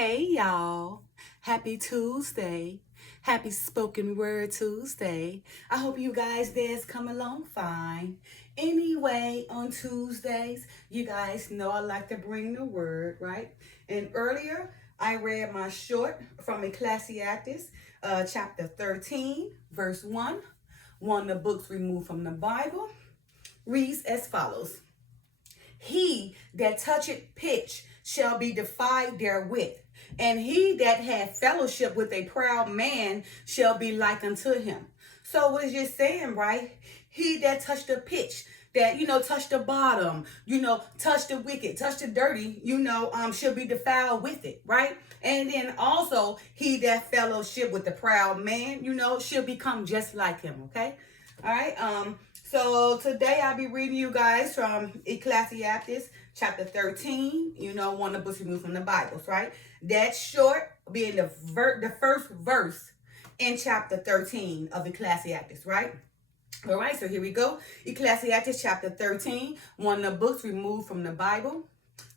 Hey y'all, happy Tuesday, happy spoken word Tuesday. I hope you guys there's coming along fine. Anyway, on Tuesdays, you guys know I like to bring the word, right? And earlier, I read my short from Ecclesiastes, chapter 13, verse 1, one of the books removed from the Bible, reads as follows. He that toucheth pitch shall be defied therewith, and he that hath fellowship with a proud man shall be like unto him. So what is just saying, right? He that touched the pitch, that touch the bottom, touch the wicked, touch the dirty, shall be defiled with it, right? And then also he that fellowship with the proud man, shall become just like him. Okay. All right. So today I'll be reading you guys from Ecclesiastes chapter 13, one of the books removed from the Bibles, right? That's short, being the first verse in chapter 13 of Ecclesiastes, right? All right, so here we go. Ecclesiastes chapter 13, one of the books removed from the Bible,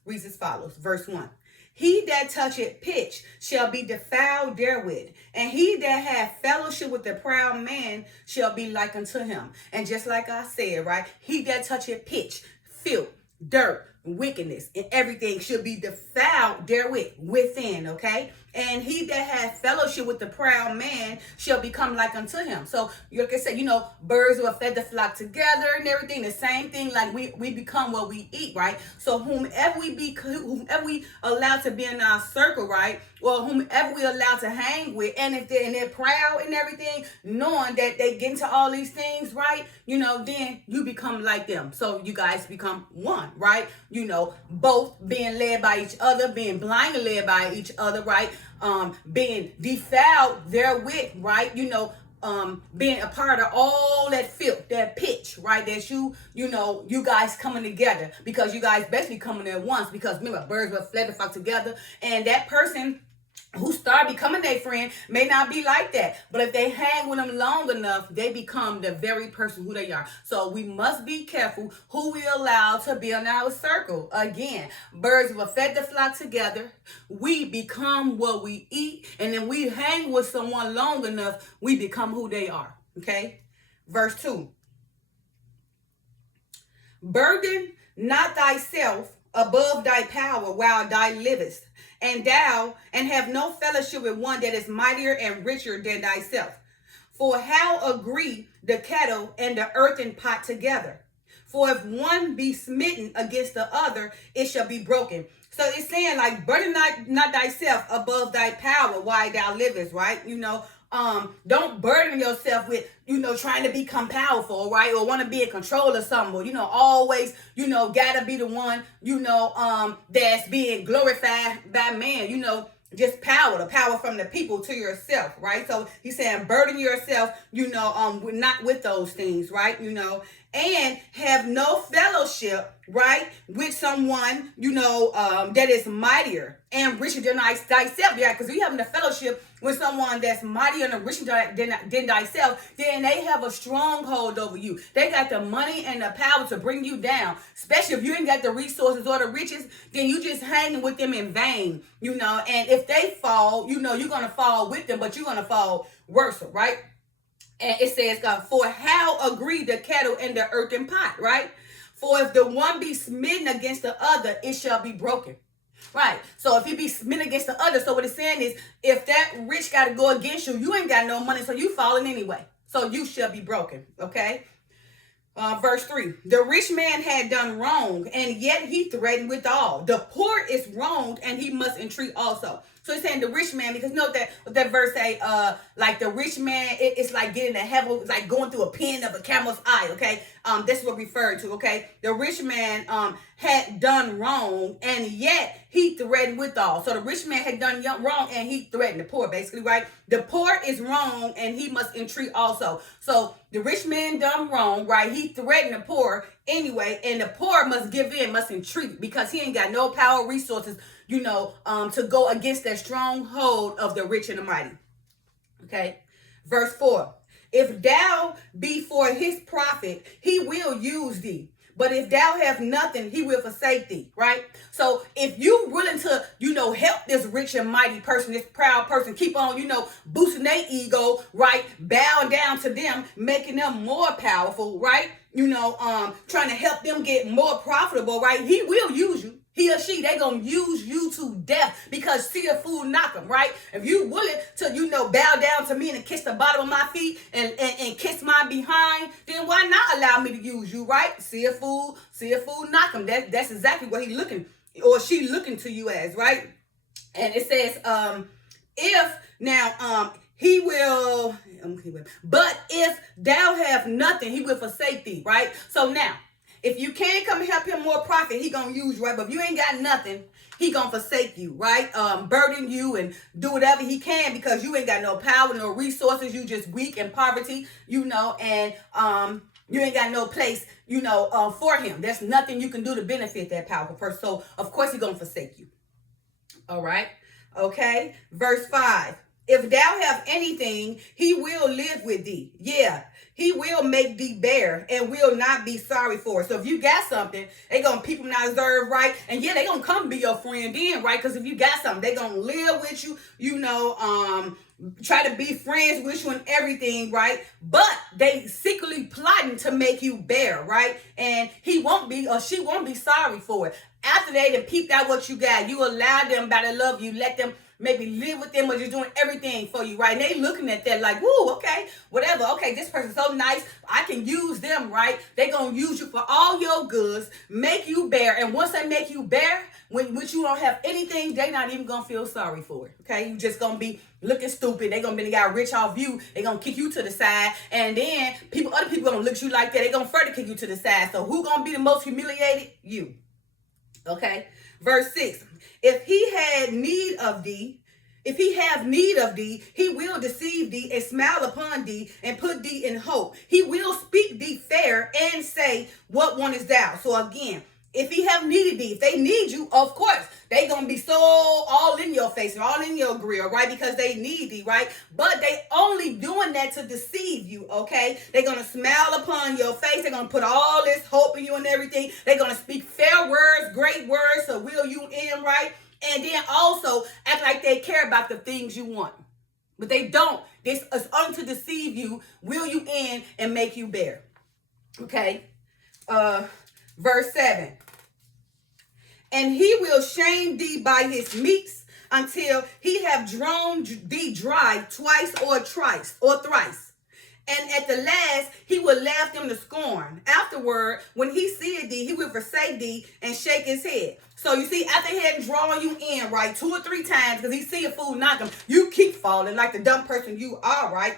reads as follows. Verse 1. He that toucheth pitch shall be defiled therewith, and he that hath fellowship with the proud man shall be like unto him. And just like I said, right, he that toucheth pitch, filth, dirt, wickedness, and everything should be defiled therewith, within, okay? And he that hath fellowship with the proud man shall become like unto him. So, like I said, birds will fed the flock together and everything. The same thing, like we become what we eat, right? So whomever we allow to be in our circle, right? Or whomever we allow to hang with, and if they're proud and everything, knowing that they get into all these things, right? Then you become like them. So you guys become one, right? Both being led by each other, being blindly led by each other, right? Being defiled therewith, right? Being a part of all that filth, that pitch, right? That you guys coming together, because you guys basically coming at once, because remember, birds will fled the flock together, and that person who start becoming their friend may not be like that. But if they hang with them long enough, they become the very person who they are. So we must be careful who we allow to be in our circle. Again, birds will fed the flock together. We become what we eat. And then we hang with someone long enough, we become who they are. Okay? Verse 2. Burden not thyself above thy power while thou livest, and have no fellowship with one that is mightier and richer than thyself. For how agree the kettle and the earthen pot together? For if one be smitten against the other, it shall be broken. So it's saying, like, burden not thyself above thy power while thou livest, right? Don't burden yourself with, trying to become powerful, right? Or want to be in control of something, or, always, gotta be the one, that's being glorified by man, just the power from the people to yourself, right? So he's saying burden yourself, not with those things, right? And have no fellowship, right, with someone, that is mightier and richer than thyself, yeah, because you having a fellowship with someone that's mightier and richer than thyself, then they have a stronghold over you. They got the money and the power to bring you down, especially if you ain't got the resources or the riches, then you just hanging with them in vain, and if they fall, you're going to fall with them, but you're going to fall worse, right? And it says, God, for how agree the kettle and the earthen pot, right? For if the one be smitten against the other, it shall be broken. Right. So if you be smitten against the other, so what it's saying is, if that rich got to go against you, you ain't got no money, so you falling anyway. So you shall be broken. Okay. Verse 3, the rich man had done wrong, and yet he threatened withal. The poor is wronged, and he must entreat also. So he's saying the rich man, because note that verse say, like the rich man, it's like getting to heaven, it's like going through a pen of a camel's eye, okay? That's what referred to, okay? The rich man had done wrong, and yet he threatened withal. So the rich man had done wrong, and he threatened the poor, basically, right? The poor is wrong, and he must entreat also. So the rich man done wrong, right? He threatened the poor anyway, and the poor must give in, must entreat, because he ain't got no power, resources, to go against that stronghold of the rich and the mighty. Okay. Verse 4. If thou be for his profit, he will use thee. But if thou have nothing, he will forsake thee, right? So if you willing to, help this rich and mighty person, this proud person, keep on, boosting their ego, right? Bowing down to them, making them more powerful, right? Trying to help them get more profitable, right? He will use you. He or she, they gonna use you to death because see a fool knock them, right? If you willing to, bow down to me and kiss the bottom of my feet and kiss my behind, then why not allow me to use you, right? See a fool knock him. That's exactly what he looking or she looking to you as, right? And it says, he will, but if thou have nothing, he will forsake thee, right? So now, if you can't come help him more profit, he gonna use you, right? But if you ain't got nothing, he gonna forsake you, right? Burden you and do whatever he can because you ain't got no power, no resources. You just weak and poverty, and you ain't got no place, for him. There's nothing you can do to benefit that powerful person. So of course he gonna forsake you. All right. Okay. Verse 5. If thou have anything, he will live with thee. Yeah. He will make thee bear and will not be sorry for it. So if you got something, they going to people not deserve, right? And yeah, they going to come be your friend then, right? Because if you got something, they going to live with you, try to be friends with you and everything, right? But they secretly plotting to make you bear, right? And he won't be or she won't be sorry for it. After they done peeped out what you got, you allow them by the love you, let them maybe live with them or just doing everything for you, right? And they looking at that like, woo, okay, whatever. Okay, this person's so nice. I can use them, right? They gonna use you for all your goods, make you bear. And once they make you bear, when you don't have anything, they not even gonna feel sorry for it, okay? You just gonna be looking stupid. They gonna be got rich off you. They gonna kick you to the side. And then other people gonna look at you like that. They gonna further kick you to the side. So who gonna be the most humiliated? You. Okay. Verse 6. If he have need of thee, he will deceive thee and smile upon thee and put thee in hope. He will speak thee fair and say, what one is thou? So again, if he have needed thee, if they need you, of course, they going to be so all in your face and all in your grill, right? Because they need thee, right? But they only doing that to deceive you, okay? They're going to smile upon your face. They're going to put all this hope in you and everything. They're going to speak fair words, great words to will you in, right? And then also act like they care about the things you want. But they don't. This is only to deceive you, will you in, and make you bear. Okay? Verse 7. And he will shame thee by his meats until he have drawn thee dry twice or thrice. And at the last, he will laugh them to scorn. Afterward, when he seeth thee, he will forsake thee and shake his head. So you see, after he had drawn you in, right, 2 or 3 times, because he see a fool knock him, you keep falling like the dumb person you are, right?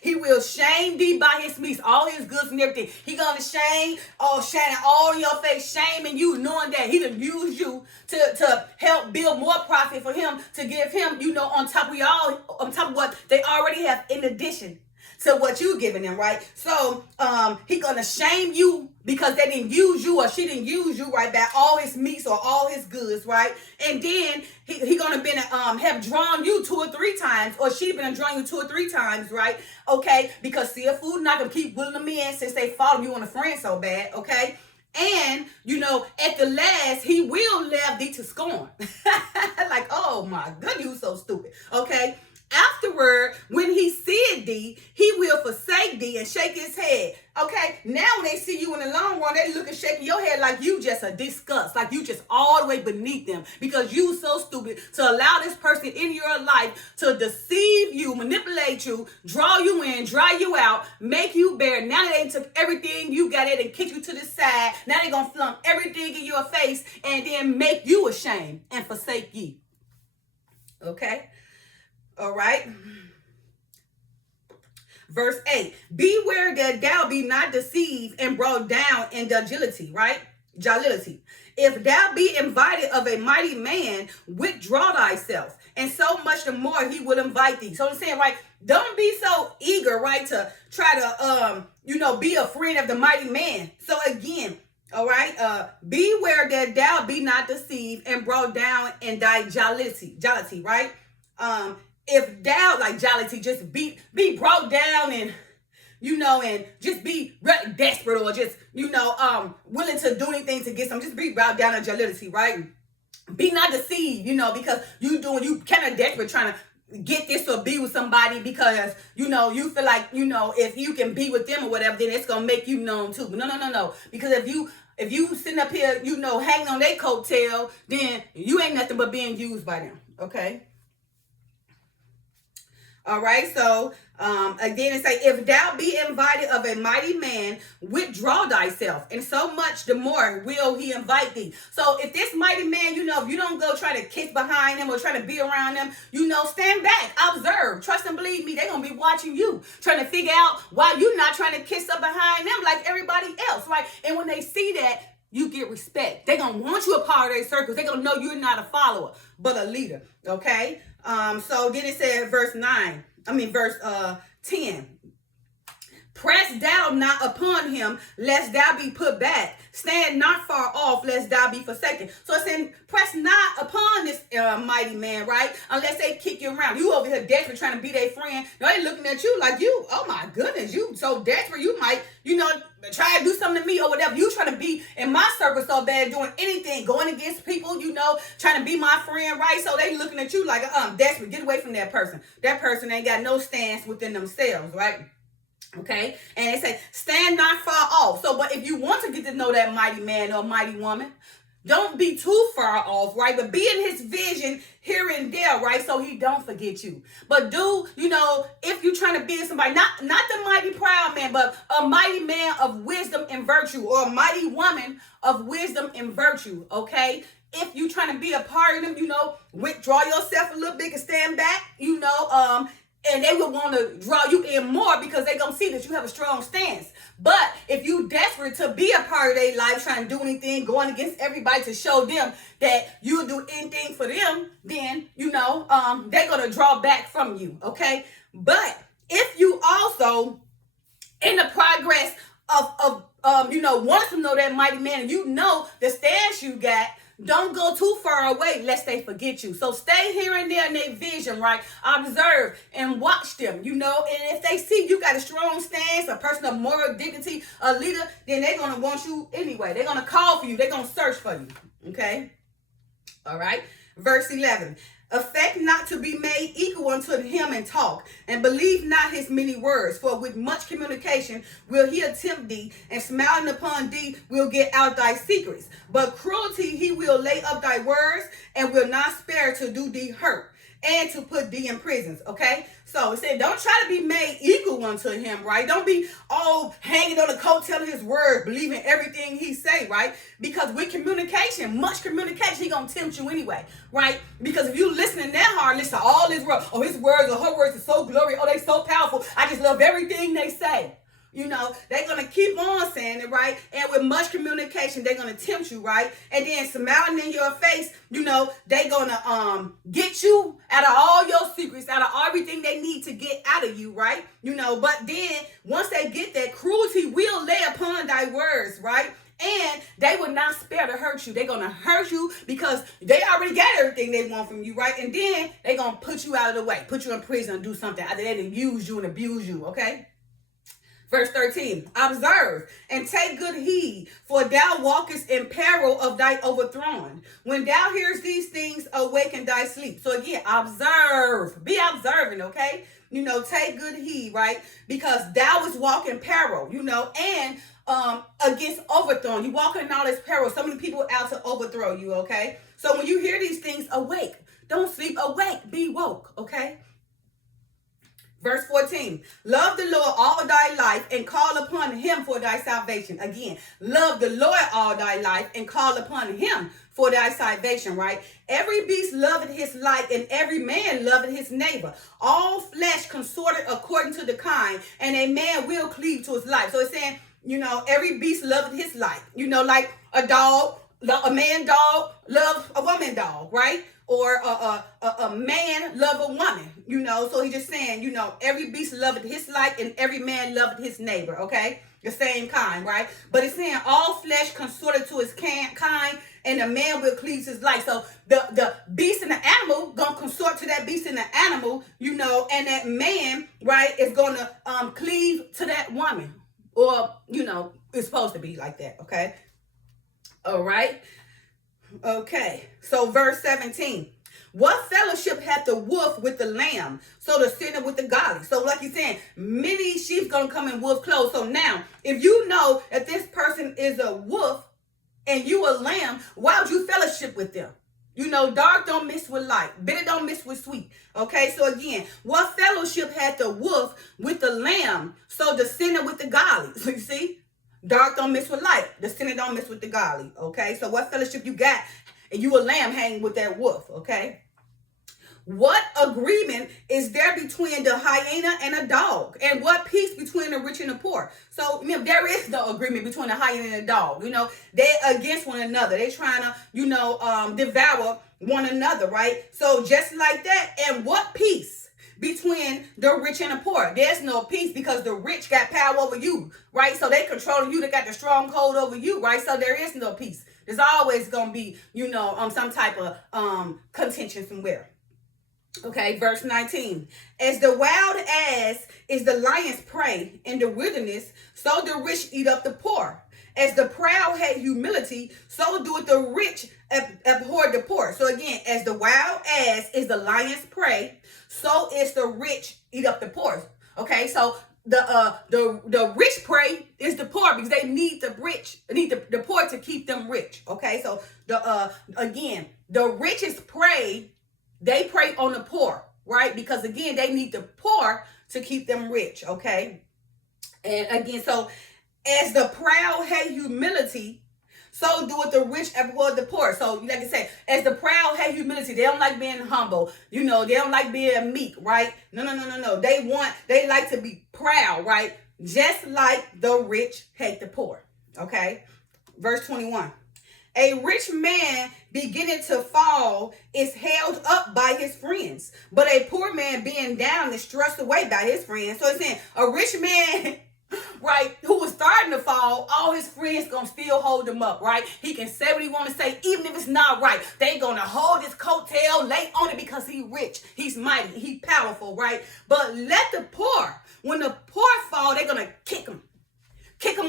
He will shame thee by his meats, all his goods and everything. He gonna shining all in your face, shaming you, knowing that he done use you to help build more profit for him, to give him, on top of what they already have in addition to what you giving them, right? So he gonna shame you because they didn't use you or she didn't use you, right, by all his meats or all his goods, right? And then he gonna have drawn you 2 or 3 times, or she been drawing you 2 or 3 times, right? Okay, because see a fool not gonna keep willing them in since they follow you on a friend so bad, okay? And, at the last, he will laugh thee to scorn. Like, oh my goodness, you so stupid, okay? Afterward, when he seeth thee, he will forsake thee and shake his head. Okay, now when they see you in the long run, they look and shaking your head like you just a disgust, like you just all the way beneath them because you so stupid to allow this person in your life to deceive you, manipulate you, draw you in, dry you out, make you bear. Now they took everything you got it and kick you to the side. Now they're going to flunk everything in your face and then make you ashamed and forsake ye. Okay? All right. Verse 8. Beware that thou be not deceived and brought down in jollity, right? Jollity. If thou be invited of a mighty man, withdraw thyself. And so much the more he will invite thee. So I'm saying, right, don't be so eager, right, to try to, be a friend of the mighty man. So again, all right, beware that thou be not deceived and brought down in thy jollity, right? If thou, like jollity, just be brought down and and just be desperate or just, willing to do anything to get some. Just be brought down to jollity, right? Be not deceived, because you kind of desperate trying to get this or be with somebody because, you feel like, if you can be with them or whatever, then it's going to make you known too. No. Because if you sitting up here, hanging on their coattail, then you ain't nothing but being used by them. Okay. All right, so again it say, if thou be invited of a mighty man, withdraw thyself, and so much the more will he invite thee. So if this mighty man, if you don't go try to kiss behind him or try to be around him, stand back, observe, trust and believe me, they're going to be watching you, trying to figure out why you're not trying to kiss up behind them like everybody else, right? And when they see that, you get respect. They're going to want you a part of their circles. They're going to know you're not a follower, but a leader, okay? So then it said verse 10. Press thou not upon him, lest thou be put back. Stand not far off, lest thou be forsaken. So it's saying, press not upon this mighty man, right? Unless they kick you around. You over here desperate trying to be their friend. They looking at you like you, oh my goodness, you so desperate. You might, try to do something to me or whatever. You trying to be in my circle so bad, doing anything, going against people, trying to be my friend, right? So they looking at you like, desperate. Get away from that person. That person ain't got no stance within themselves, right? Okay, and they say, stand not far off. So, but if you want to get to know that mighty man or mighty woman, don't be too far off, right? But be in his vision here and there, right? So he don't forget you. But if you're trying to be somebody, not the mighty proud man, but a mighty man of wisdom and virtue, or a mighty woman of wisdom and virtue, okay? If you trying to be a part of them, withdraw yourself a little bit and stand back, and they will want to draw you in more because they're going to see that you have a strong stance. But if you desperate to be a part of their life, trying to do anything, going against everybody to show them that you'll do anything for them, then, they're going to draw back from you, okay? But if you also, in the progress of wanting to know that mighty man, and the stance you got, don't go too far away lest they forget you. So stay here and there in their vision, right? Observe and watch them, and if they see you got a strong stance, a person of moral dignity, a leader, then they're going to want you anyway. They're going to call for you. They're going to search for you, okay? All right, verse 11. Affect not to be made equal unto him in talk, and believe not his many words. For with much communication will he attempt thee, and smiling upon thee will get out thy secrets. But cruelty he will lay up thy words, and will not spare to do thee hurt, and to put thee in prisons. Okay? So it said, don't try to be made equal unto him, right? Don't be all hanging on the coattail of his word, believing everything he say, right? Because with communication, much communication, he gonna tempt you anyway, right? Because if you listening that hard, listen to all his words, his words or her words are so glorious, they so powerful, I just love everything they say. They're going to keep on saying it, right? And with much communication, they're going to tempt you, right? And then smiling in your face, they're going to get you out of all your secrets, out of everything they need to get out of you, right? But then once they get that, cruelty will lay upon thy words, right? And they will not spare to hurt you. They're going to hurt you because they already got everything they want from you, right? And then they're going to put you out of the way, put you in prison and do something. After they didn't use you and abuse you, okay? Verse 13, observe and take good heed, for thou walkest in peril of thy overthrowing. When thou hearest these things, awaken thy sleep. So again, observe, be observant, okay? Take good heed, right? Because thou is walking peril, and against overthrow. You walking in all this peril. So many people out to overthrow you, okay? So when you hear these things, awake. Don't sleep, awake, be woke, okay? Verse 14, love the Lord all thy life and call upon him for thy salvation. Again, love the Lord all thy life and call upon him for thy salvation, right? Every beast loveth his like, and every man loveth his neighbor. All flesh consorted according to the kind, and a man will cleave to his life. So it's saying, every beast loveth his like. Like a dog, a man dog loves a woman dog, right? Or a man love a woman, So he's just saying, every beast loveth his like, and every man loveth his neighbor, okay? The same kind, right? But it's saying all flesh consorted to his kind, and the man will cleave his life. So the beast and the animal gonna consort to that beast and the animal, you know, and that man, right, is gonna cleave to that woman. Or, you know, it's supposed to be like that, okay? All right. Okay. So verse 17. What fellowship hath the wolf with the lamb? So the sinner with the godly. So like he's saying, many sheep's gonna come in wolf clothes. So now, if you know that this person is a wolf and you a lamb, why would you fellowship with them? You know, dark don't mix with light. Bitter don't mix with sweet. Okay, so again, what fellowship had the wolf with the lamb? So the sinner with the godly. So you see, dark don't mix with light. The sinner don't mix with the godly. Okay, so what fellowship you got? And you a lamb hanging with that wolf. Okay. What agreement is there between the hyena and a dog? And what peace between the rich and the poor? So, you know, there is no agreement between the hyena and the dog. You know, they're against one another. They're trying to, you know, devour one another, right? So just like that. And what peace between the rich and the poor? There's no peace because the rich got power over you, right? So they controlling you. They got the stronghold over you, right? So there is no peace. There's always going to be, you know, some type of contention somewhere. Okay, verse 19. As the wild ass is the lion's prey in the wilderness, so the rich eat up the poor. As the proud hate humility, so doeth the rich abhor the poor. So again, as the wild ass is the lion's prey, so is the rich eat up the poor. Okay, so the rich prey is the poor because they need the rich, need the poor to keep them rich. Okay, so again, the richest prey. They prey on the poor, right? Because again, they need the poor to keep them rich, okay? And again, so as the proud hate humility, so doeth the rich abhor the poor. So like I said, as the proud hate humility, they don't like being humble. You know, they don't like being meek, right? No. They like to be proud, right? Just like the rich hate the poor, okay? Verse 21. A rich man beginning to fall is held up by his friends, but a poor man being down is thrust away by his friends. So it's saying a rich man, right, who was starting to fall, all his friends gonna still hold him up, right? He can say what he want to say, even if it's not right. They gonna hold his coattail, lay on it because he rich, he's mighty, he powerful, right? But let the poor, when the poor fall, they're gonna kick him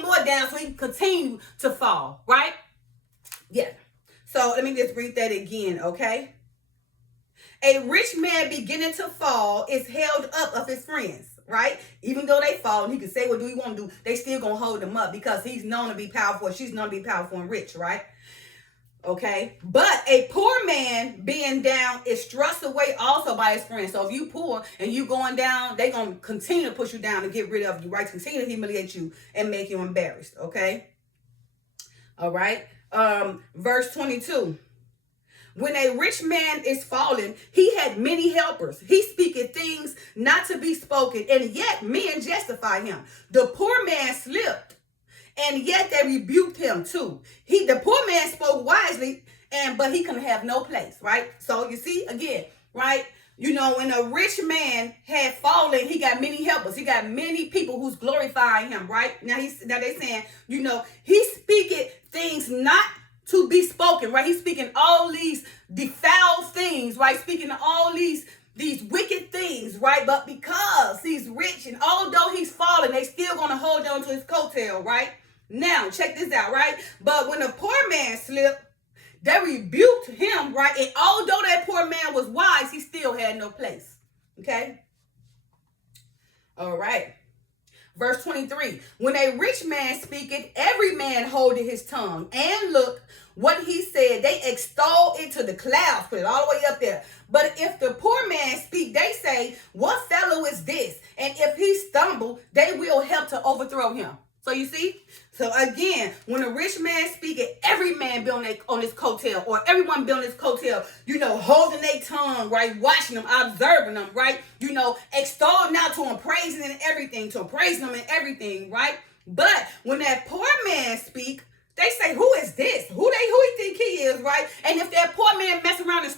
more down so he can continue to fall, right? Yeah. So let me just read that again, okay? A rich man beginning to fall is held up of his friends, right? Even though they fall, he can say what do he want to do, they still gonna hold him up because he's known to be powerful, she's known to be powerful and rich, right? Okay. But a poor man being down is thrust away also by his friends. So if you poor and you going down, they gonna continue to push you down and get rid of you, right? Continue to humiliate you and make you embarrassed, okay? All right. Verse 22. When a rich man is fallen, he had many helpers. He speaketh things not to be spoken, and yet men justify him. The poor man slipped, and yet they rebuked him too. The poor man spoke wisely, but he couldn't have no place, right? So you see, again, right? You know, when a rich man had fallen, he got many helpers. He got many people who's glorifying him, right? Now they saying, you know, he speaketh things not to be spoken, right? He's speaking all these defoul things, right? Speaking all these wicked things, right? But because he's rich and although he's fallen, they still gonna hold on to his coattail, right? Now, check this out, right? But when the poor man slipped, they rebuked him, right? And although that poor man was wise, he still had no place. Okay? All right. Verse 23. When a rich man speaketh, every man holdeth his tongue. And look, what he said, they extol it to the clouds, put it all the way up there. But if the poor man speak, they say, what fellow is this? And if he stumble, they will help to overthrow him. So you see? So again, when a rich man speaketh, every man be on his coattail, or everyone be on his coattail, you know, holding their tongue, right? Watching them, observing them, right? You know, extolling out to him, praising and everything, to him, praising them and everything, right? But when that poor man speak, they say, who is this? Who he think he is, right? And if that poor man mess around and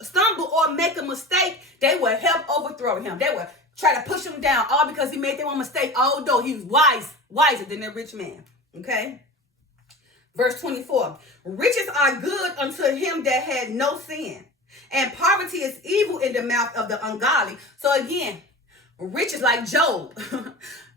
stumble or make a mistake, they will help overthrow him. They will try to push him down, all because he made their one mistake, although he was wiser than that rich man. Okay? Verse 24, riches are good unto him that had no sin, and poverty is evil in the mouth of the ungodly. So again, rich is like Job.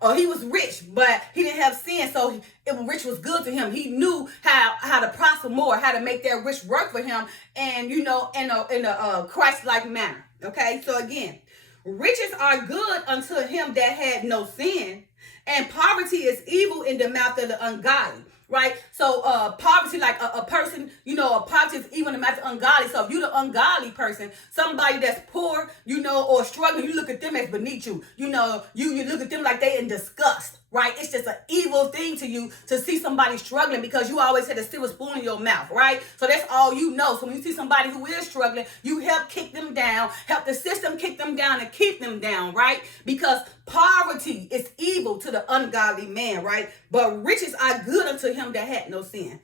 Or he was rich, but he didn't have sin, so rich was good to him. He knew how to prosper more, how to make that rich work for him, and in a Christ-like manner. Okay, so again, riches are good unto him that had no sin, and poverty is evil in the mouth of the ungodly. Right? So poverty, like a person, poverty is even the mouth of ungodly. So if you're the ungodly person, somebody that's poor, or struggling, you look at them as beneath you. You look at them like they in disgust. Right? It's just an evil thing to you to see somebody struggling because you always had a silver spoon in your mouth, right? So that's all you know. So when you see somebody who is struggling, you help kick them down, help the system kick them down and keep them down, right? Because poverty is evil to the ungodly man, right? But riches are good unto him that had no sin.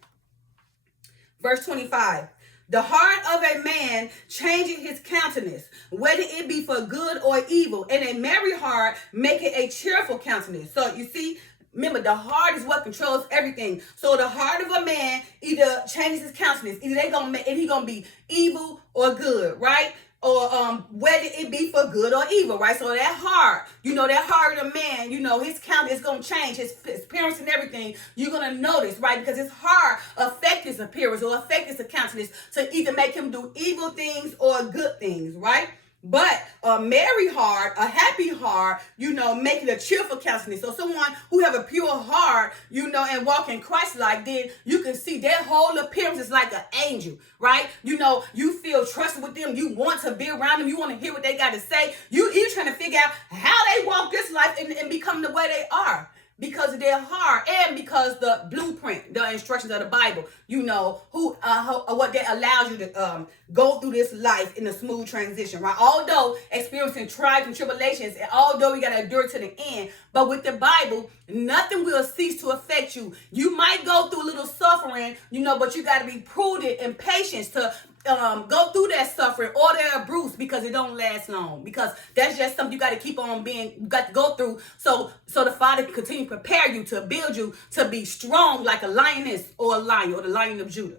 Verse 25. The heart of a man changing his countenance, whether it be for good or evil, and a merry heart making a cheerful countenance. So you see, remember, the heart is what controls everything. So the heart of a man either changes his countenance, either he gonna be evil or good, right? Or whether it be for good or evil, right? So that heart, that heart of the man, his countenance is going to change, his appearance and everything. You're going to notice, right? Because his heart affects his appearance or affects his countenance to either make him do evil things or good things, right? But a merry heart, a happy heart, making a cheerful countenance. So someone who have a pure heart, and walk in Christ-like, then you can see their whole appearance is like an angel, right? You feel trusted with them. You want to be around them. You want to hear what they got to say. You're trying to figure out how they walk this life and become the way they are. Because of their heart and because the blueprint, the instructions of the Bible, what that allows you to go through this life in a smooth transition, right? Although experiencing trials and tribulations, and although we got to endure to the end, but with the Bible, nothing will cease to affect you. You might go through a little suffering, but you got to be prudent and patient to go through that suffering or that abuse because it don't last long. Because that's just something you got to keep on you got to go through. So the Father can continue to prepare you, to build you, to be strong like a lioness or a lion or the Lion of Judah.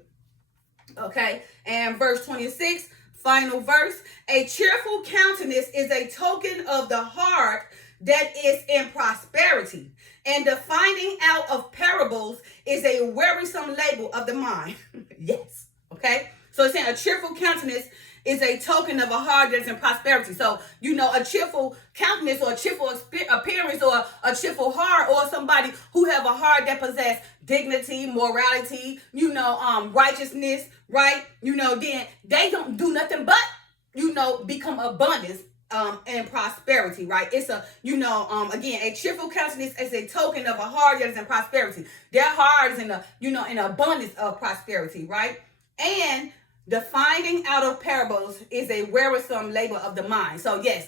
Okay, and verse 26, final verse. A cheerful countenance is a token of the heart that is in prosperity, and the finding out of parables is a wearisome labor of the mind. Yes, okay. So it's saying a cheerful countenance is a token of a heart that's in prosperity. So, a cheerful countenance or a cheerful appearance or a cheerful heart or somebody who have a heart that possess dignity, morality, righteousness, right? Then they don't do nothing but, become abundance and prosperity, right? It's again, a cheerful countenance is a token of a heart that is in prosperity. Their heart is in abundance of prosperity, right? And the finding out of parables is a wearisome labor of the mind. So yes,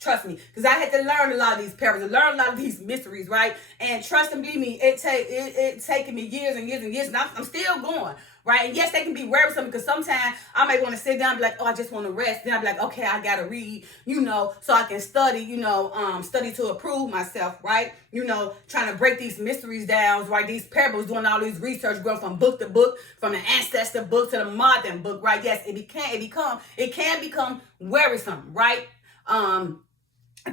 trust me, because I had to learn a lot of these parables, learn a lot of these mysteries, right? And trust and believe me, it taken me years and years and years, and I'm still going, right? And yes, they can be wearisome because sometimes I may want to sit down and be like, oh, I just want to rest. Then I'll be like, okay, I got to read, so I can study, study to approve myself, right? Trying to break these mysteries down, right? These parables, doing all these research, going from book to book, from the ancestor book to the modern book, right? Yes, it can become wearisome, right?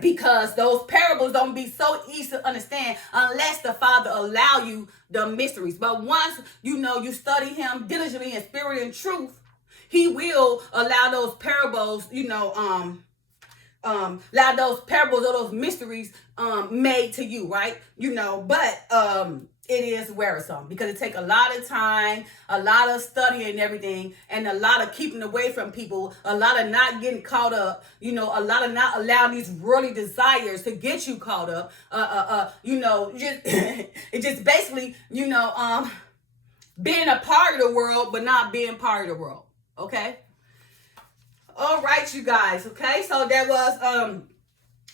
Because those parables don't be so easy to understand unless the Father allow you the mysteries. But once you study him diligently in spirit and truth, he will allow those parables, allow those parables or those mysteries made to you, right? But it is wearisome because it takes a lot of time, a lot of studying and everything, and a lot of keeping away from people, a lot of not getting caught up, a lot of not allowing these worldly desires to get you caught up, just it just basically, being a part of the world, but not being part of the world. Okay. All right, you guys. Okay. So that was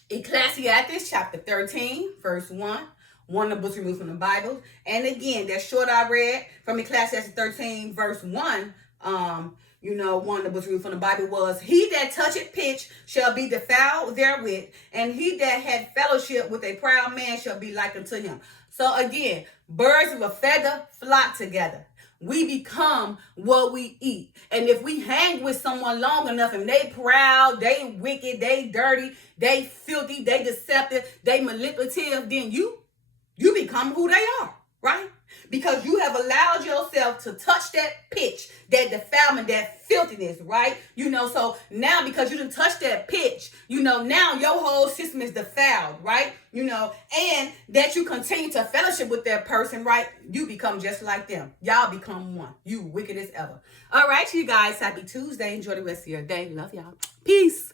Ecclesiastes chapter 13, verse 1. One of the books removed from the Bible. And again, that short I read from Ecclesiastes 13, verse 1, one of the books removed from the Bible was, he that toucheth pitch shall be defiled therewith, and he that had fellowship with a proud man shall be like unto him. So again, birds of a feather flock together. We become what we eat. And if we hang with someone long enough and they proud, they wicked, they dirty, they filthy, they deceptive, they manipulative, then you become who they are, right? Because you have allowed yourself to touch that pitch, that defilement, that filthiness, right? So now because you didn't touch that pitch, now your whole system is defiled, right? And that you continue to fellowship with that person, right? You become just like them. Y'all become one. You wicked as ever. All right, you guys, happy Tuesday. Enjoy the rest of your day. Love y'all. Peace.